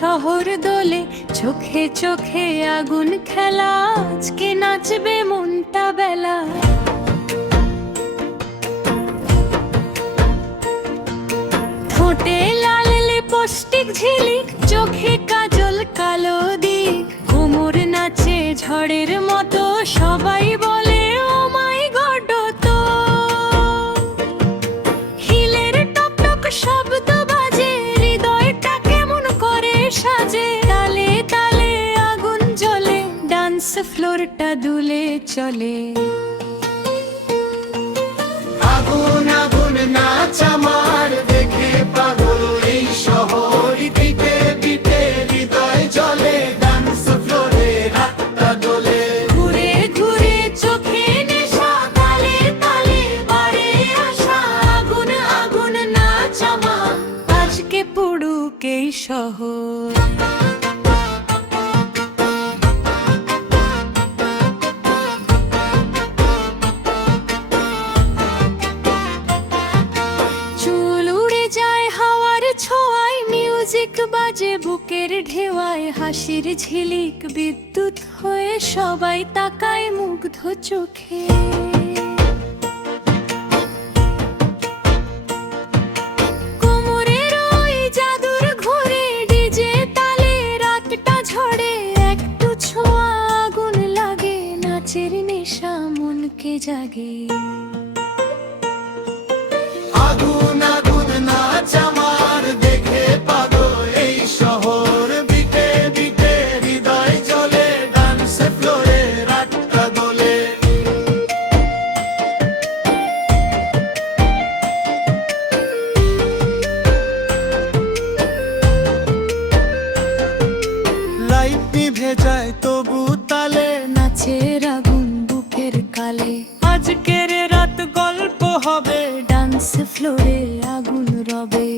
শহর দোলে, চোখে চোখে আগুন খেলা, আজকে নাচবে মনটা বেলা। ঠোঁটে লাল লিপস্টিক ঝিলিক, চোখে কাজল কালো দিক, কোমর নাচে ঝড়ের মতো, সবাই বলে ও মাই গড। তো হিলের টক টক শব্দ বাজে, হৃদয়টা কেমন করে সাজে, তালে তালে আগুন জ্বলে, ডান্স ফ্লোরটা দুলে চলে। আগুন আগুন নাচ আমার, দেখে পাগল এই শহর, বিটে বিটে হৃদয় জ্বলে, ডান্স ফ্লোরে রাতটা দোলে। ঘুরে ঘুরে চোখে নেশা, তালে তালে বাড়ে আশা, আগুন আগুন নাচ আমার, আজকে পুড়ুক এই শহর। চুল উড়ে যায় হাওয়ার ছোঁয়ায়, মিউজিক বাজে বুকের ঢেওয়ায়, হাসির ঝিলিক বিদ্যুৎ হয়ে, সবাই তাকায় মুগ্ধ চোখে। কোমরের ওই জাদুর ঘোরে, ডিজে তালে রাতটা ঝরে, একটু ছোঁয়া আগুন লাগে, নাচের নেশা মনকে জাগে। আগুন আগুন নাচ আমার, দেখে পাগল এই শহর, বিটে বিটে হৃদয় জ্বলে, ডান্স ফ্লোরে রাতটা দোলে। লাইট নিভে যায় তবু তালে, নাচের আগুন বুকের কালে, আজকের রাত গল্প হবে, ডান্স ফ্লোরে আগুন রবে।